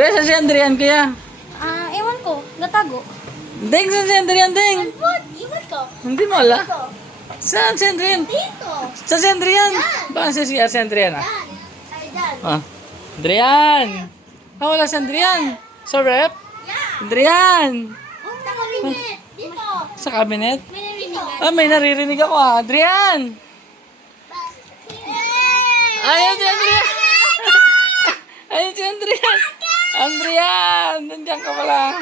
Kuya, saan si Andrian, kuya? Ewan ko. Natago. Deng, saan si Andrian, Deng? What? Iwan ko. Hindi mo ala. Saan si Andrian? Dito. Saan si Andrian? Baka si Andrian, ah? Yan. Ay, dyan. Ah. Andrian! Ah, wala si Andrian. So, rep? Yeah. Andrian! Sa kabinet. Dito. Sa cabinet? May narinigan. Ah, may naririnig ako, ah. Adrian! Ayun si Andrian! Ayun si Andrian! Andrian! Nandiyan ka pala.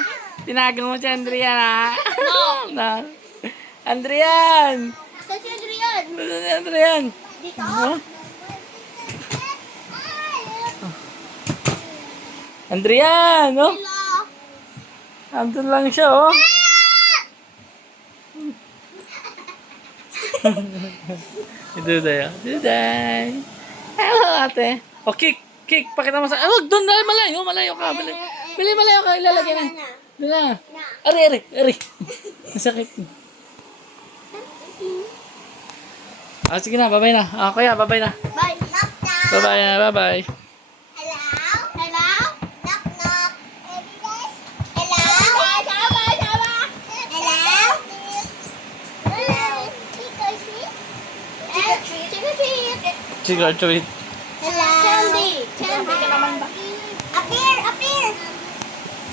Tinago mo si Andrian, ah. No. Andrian! Saan si Adrian? Saan si Andrian? Dito. Huh? Andrian, oh. Hello. Andun lang siya, oh. Duday, oh. Duday. Hello, ate. O, kick. Kick. Pakita mo sa... Oh, doon na. Malayo. Malayo ka. Bili malayo ka. Ilalagay na. Doon na. Ari, ari, ari. Masakit. Ah, sige na. Babay na. Ah, kuya, babay na. Bye. Knock, knock. Babay na. Babay. Hello? Hello? Knock, knock. Hello? Sama, sama. Hello? Hello? Trick or treat? Trick or treat. Trick or treat.